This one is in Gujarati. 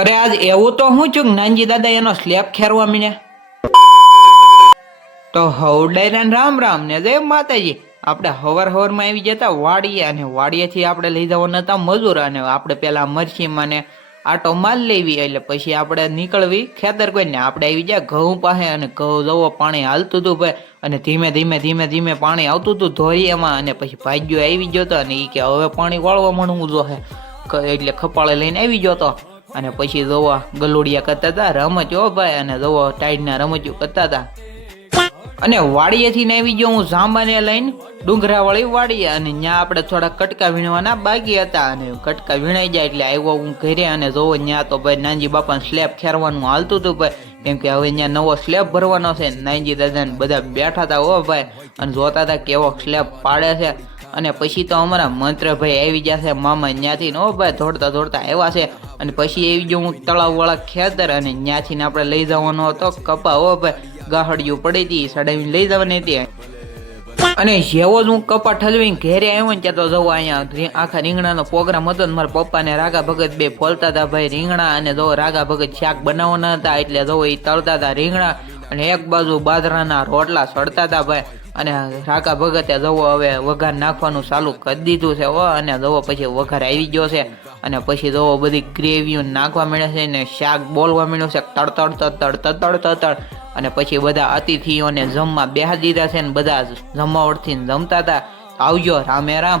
અરે આજ એવું તો હું છું કે નાનજી દાદા એનો સ્લેબ ખેરવા મીને તો હવડાયરા રામ રામ ને જય માતાજી. આપણે હવારમાં આવી જતા વાડીએ અને વાડીએથી આપણે લઈ જવાના હતા મજૂર અને આપણે પેલા મરચીમાં ને આટો માલ લેવી એટલે પછી આપણે નીકળવી ખેતર કોઈને આપણે આવી જાય ઘઉં પાસે અને ઘઉં જવો પાણી હાલતું હતું ભાઈ અને ધીમે ધીમે ધીમે ધીમે પાણી આવતું હતું ધોરીએમાં અને પછી ભાગ્યો આવી ગયો હતો અને એ કે હવે પાણી વાળવા મળવું જોશે એટલે ખપાળે લઈને આવી ગયો હતો. અને પછી જોવા ગલુડિયા કરતા હતા રમત હો ભાઈ અને જોવો ટાઈડના રમતિયું કરતા હતા. અને વાડીએથી ને આવી ગયો હું જાંબાને લઈને ડુંગરાવાળી વાડીએ અને ત્યાં આપણે થોડા કટકા વીણવાના બાકી હતા અને કટકા વીણાઈ જાય એટલે આવ્યો હું ઘરે અને જોવો ત્યાં તો ભાઈ નાનજી બાપાને સ્લેબ ખેરવાનું હાલતું હતું ભાઈ કેમ કે હવે ત્યાં નવો સ્લેબ ભરવાનો છે. નાનજી દાદાને બધા બેઠા હતા હો ભાઈ અને જોતા હતા કેવો સ્લેબ પાડે છે. અને પછી તો અમારા મંત્રભાઈ આવી જશે મામા ત્યાંથી નો ભાઈ દોડતા દોડતા આવ્યા છે અને પછી આવી ગયો હું તળાવવાળા ખેતર અને ત્યાંથી આપણે લઈ જવાનો હતો કપા હો ભાઈ ગાહડિયું પડી હતી સડાવીને લઈ જવાની હતી. અને જેવો જ હું કપા ઠલવીને ઘેરે આવ્યો ને ત્યાં તો જવો અહીંયા આખા રીંગણાનો પ્રોગ્રામ હતો ને મારા પપ્પાને રાગા ભગત બે ફોલતા હતા ભાઈ રીંગણા અને જો રાગા ભગત શાક બનાવવાના હતા એટલે જો એ તળતા હતા રીંગણા અને એક બાજુ બાજરાના રોટલા સડતા હતા ભાઈ અને રાગા ભગતે જવો હવે વઘાર નાખવાનું ચાલુ કરી દીધું છે અને જવો પછી વઘાર આવી ગયો છે અને પછી જવો બધી ગ્રેવીઓ નાખવા મળે છે ને શાક બોલવા મળ્યું છે તડ તડ તડ તડ તડ તડ તડ અને પછી બધા અતિથિઓને જમવા બેસી દીધા છે ને બધા જમાવટથી જમતા હતા. આવજો રામે રામ.